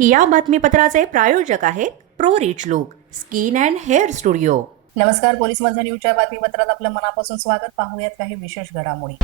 या बातमीपत्राचे प्रायोजक आहेत pro rich look skin and hair studio. नमस्कार पोलीस माझा न्यूजच्या बातमीपत्रात आपलं मनापासून स्वागत. पाहूयात काही विशेष घडामोडी.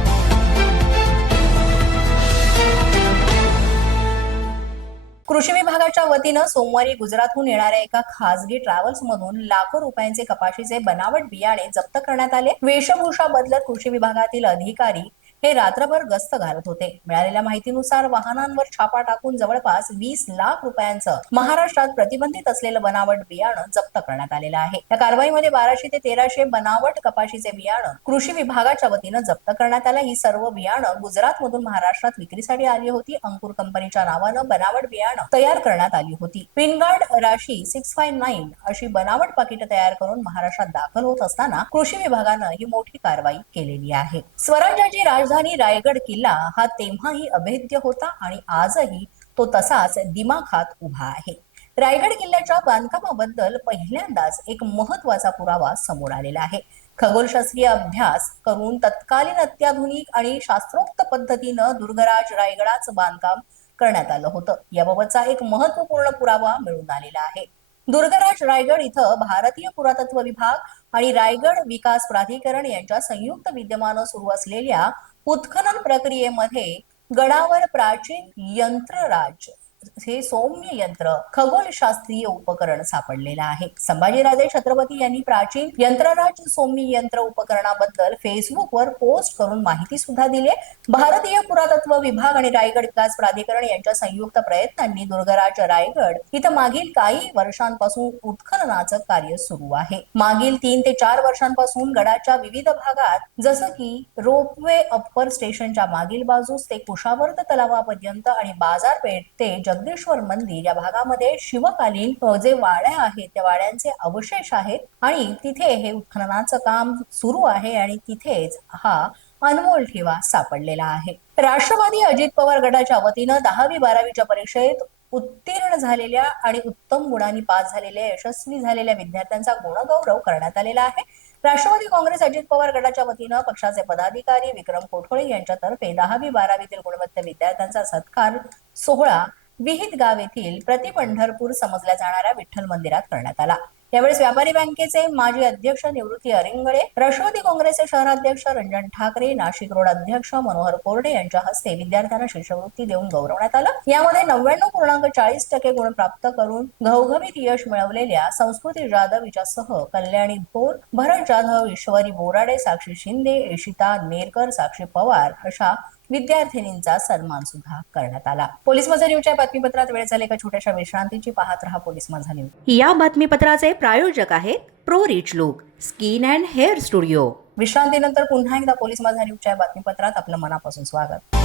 कृषी विभागाच्या वतीनं सोमवारी गुजरातहून येणाऱ्या एका खासगी ट्रॅव्हल्स मधून लाखो रुपयांचे कपाशीचे बनावट बियाणे जप्त करण्यात आले. वेशभूषा बदलत कृषी विभागातील अधिकारी हे रात्रभर गस्त घालत होते. मिळालेल्या माहितीनुसार वाहनांवर छापा टाकून जवळपास वीस लाख रुपयांचं महाराष्ट्रात प्रतिबंधित असलेलं बनावट बियाणं जप्त करण्यात आलेलं आहे. या कारवाईमध्ये बाराशे ते तेराशे बनावट कपाशीचे बियाणं कृषी विभागाच्या वतीनं जप्त करण्यात आलं. ही सर्व बियाणं गुजरात मधून महाराष्ट्रात विक्रीसाठी आली होती. अंकुर कंपनीच्या नावानं बनावट बियाणं तयार करण्यात आली होती. पिनगार्ड राशी सिक्स फाय नाईन अशी बनावट पाकिटं तयार करून महाराष्ट्रात दाखल होत असताना कृषी विभागानं ही मोठी कारवाई केलेली आहे. स्वराज्याची राजधानी राजधानी रायगड किल्ला हा तेव्हाही अभेद्य होता आणि आजही तो तसाच दिमाखात उभा आहे. रायगड किल्ल्याच्या बांधकामाबद्दल पहिल्यांदाच एक महत्त्वाचा पुरावा समोर आलेला आहे. खगोलशास्त्रीय अभ्यास करून तत्कालीन अत्याधुनिक आणि शास्त्रोक्त पद्धतीनं दुर्गराज रायगडाचं बांधकाम करण्यात आलं होतं. याबाबतचा एक महत्त्वपूर्ण पुरावा मिळून आलेला आहे. दुर्गराज रायगड इथं भारतीय पुरातत्व विभाग आणि रायगड विकास प्राधिकरण यांच्या संयुक्त विद्यमानं सुरू असलेल्या उत्खनन प्रक्रियेमध्ये गडावर प्राचीन यंत्रराज हे सौम्य यंत्र खगोलशास्त्रीय उपकरण सापडलेलं आहे. संभाजीराजे छत्रपती यांनी प्राचीन यंत्रराज सौम्य यंत्र उपकरणाबद्दल फेसबुकवर पोस्ट करून माहिती सुद्धा दिली भारतीय पुरातत्व विभाग आणि रायगड विकास प्राधिकरण यांच्या संयुक्त प्रयत्नांनी दुर्गराज रायगड इथं मागील काही वर्षांपासून उत्खननाचं कार्य सुरू आहे. मागील तीन ते चार वर्षांपासून गडाच्या विविध भागात जसं की रोपवे अप्पर स्टेशनच्या मागील बाजूस ते कुशावर्त तलावापर्यंत आणि बाजारपेठ ते जग जगदीश्वर मंदिर या भागामध्ये शिवकालीन जे वाड्या आहेत त्या वाड्यांचे अवशेष आहेत आणि तिथे हे उत्खननाचं काम सुरू आहे आणि तिथेच हा अनमोल ठेवा सापडलेला आहे. राष्ट्रवादी अजित पवार गटाच्या वतीनं दहावी बारावीच्या परीक्षेत उत्तीर्ण झालेल्या आणि उत्तम गुणांनी पास झालेल्या यशस्वी झालेल्या विद्यार्थ्यांचा गुणगौरव करण्यात आलेला आहे. राष्ट्रवादी काँग्रेस अजित पवार गटाच्या वतीनं पक्षाचे पदाधिकारी विक्रम कोठोळे यांच्यातर्फे दहावी बारावीतील गुणवत्ता विद्यार्थ्यांचा सत्कार सोहळा विहित गाव येथील प्रतिपंढरपूर समजल्या जाणाऱ्या विठ्ठल मंदिरात करण्यात आला. यावेळेस व्यापारी बँकेचे माजी अध्यक्ष निवृत्ती अरिंगळे राष्ट्रवादी काँग्रेसचे शहराध्यक्ष रंजन ठाकरे नाशिक रोड अध्यक्ष मनोहर कोरडे यांच्या हस्ते विद्यार्थ्यांना शिष्यवृत्ती देऊन गौरवण्यात आलं. यामध्ये नव्याण्णव पूर्णांक चाळीस टक्के गुण प्राप्त करून घवघवीत यश मिळवलेल्या संस्कृती जाधव हिच्यासह कल्याणी भोर भरत जाधव ईश्वरी बोराडे साक्षी शिंदे इशिता नेरकर साक्षी पवार अशा विद्यार्थिनींचा सन्मान सुद्धा करण्यात आला. पोलीस माझा न्यूजच्या बातमीपत्रात वेळ झाले एका छोट्याशा विश्रांतीची पाहत रहा पोलीस माझा न्यूज. या बातमीपत्राचे प्रायोजक आहेत pro rich look skin and hair studio. विश्रांतीनंतर पुन्हा एकदा पोलीस माझा न्यूजच्या बातमीपत्रात आपलं मनापासून स्वागत.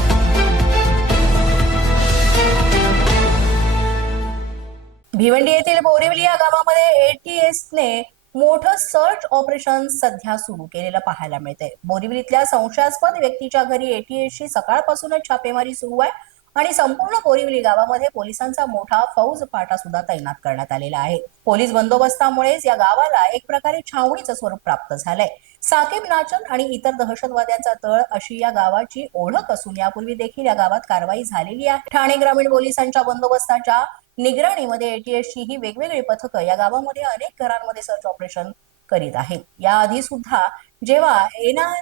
भिवंडी येथील बोरिवली या गावामध्ये एटीएस ने मोठं सर्च ऑपरेशन सध्या सुरू केलेलं पाहायला मिळतंय. बोरीवलीतल्या संशयास्पद व्यक्तीच्या घरी एटीएसची सकाळपासूनच छापेमारी सुरू आहे आणि संपूर्ण बोरिवली गावामध्ये पोलिसांचा मोठा फौज फाटा सुद्धा तैनात करण्यात आलेला आहे. पोलीस बंदोबस्तामुळेच या गावाला एक प्रकारे छावणीचं स्वरूप प्राप्त झालंय. साकेब नाचन आणि इतर दहशतवाद्यांचा तळ अशी या गावाची ओळख असून यापूर्वी देखील या गावात कारवाई झालेली आहे. ठाणे ग्रामीण पोलिसांच्या बंदोबस्ताच्या निगराणीमध्ये एटीएसची ही वेगवेगळी पथकं या गावामध्ये अनेक घरांमध्ये सर्च ऑपरेशन करीत आहे. याआधी सुद्धा जेव्हा एनआय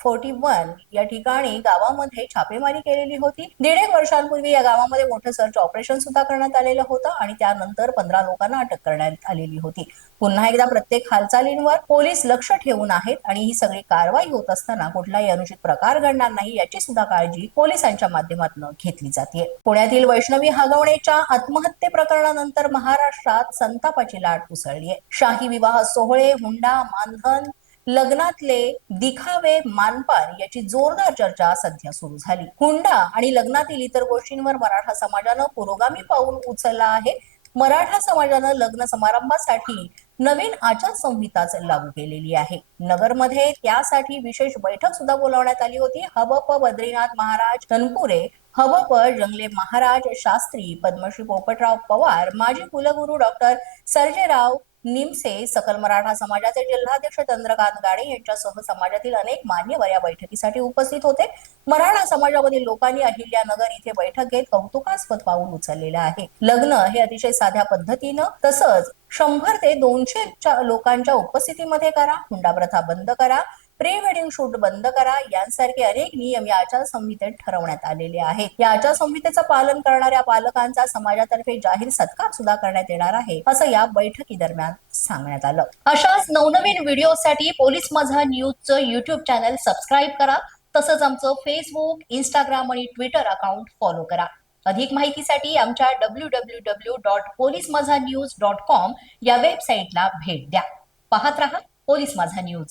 फोर्टी वन या ठिकाणी गावामध्ये छापेमारी केलेली होती. दीड एक वर्षांपूर्वी या गावामध्ये मोठं सर्च ऑपरेशन सुद्धा करण्यात आलेलं होतं आणि त्यानंतर पंधरा लोकांना अटक करण्यात आलेली होती. पुन्हा एकदा प्रत्येक हालचालींवर पोलीस लक्ष ठेवून आहेत आणि ही सगळी कारवाई होत असताना कुठलाही अनुचित प्रकार घडणार नाही याची सुद्धा काळजी पोलिसांच्या माध्यमातून घेतली जाते पुण्यातील वैष्णवी हगवणेच्या आत्महत्ये प्रकरणानंतर महाराष्ट्रात संतापाची लाट उसळली आहे शाही विवाह सोहळे हुंडा मानधन लग्नातले दिखावे मानपान याची जोरदार चर्चा सध्या सुरू झाली. हुंडा आणि लग्नातील इतर गोष्टींवर मराठा समाजानं पुरोगामी पाऊल उचलला आहे. मराठा समाजानं लग्न समारंभासाठी नवीन आचारसंहिताच लागू केलेली आहे. नगरमध्ये त्यासाठी विशेष बैठक सुद्धा बोलावण्यात आली होती. हबप बद्रीनाथ महाराज तनपुरे हबप जंगले महाराज शास्त्री पद्मश्री पोपटराव पवार माजी कुलगुरू डॉक्टर सर्जेराव निमसे सकल मराठा समाजाचे जिल्हाध्यक्ष चंद्रकांत गाडे यांच्यासह समाजातील अनेक मान्यवर या बैठकीसाठी उपस्थित होते. मराठा समाजामधील लोकांनी अहिल्यानगर इथे बैठक घेत कौतुकास्पद पाऊल उचललेलं आहे. लग्न हे अतिशय साध्या पद्धतीनं तसंच शंभर ते दोनशे लोकांच्या उपस्थितीमध्ये करा हुंडा प्रथा बंद करा प्री वेडिंग शूट बंद करा. यांसारखे अनेक नियम या आचारसंहितेत ठरवण्यात आलेले आहेत. या आचारसंहितेचं पालन करणाऱ्या पालकांचा समाजातर्फे जाहीर सत्कार सुद्धा करण्यात येणार आहे असं या बैठकी दरम्यान सांगण्यात आलं. अशाच नवनवीन व्हिडिओसाठी पोलीस माझा न्यूजचं युट्यूब चॅनल सबस्क्राईब करा. तसंच आमचं फेसबुक इंस्टाग्राम आणि ट्विटर अकाउंट फॉलो करा. अधिक माहितीसाठी आमच्या W W W dot police Majha news dot com या वेबसाईटला भेट द्या. पाहत रहा पोलीस माझा न्यूज.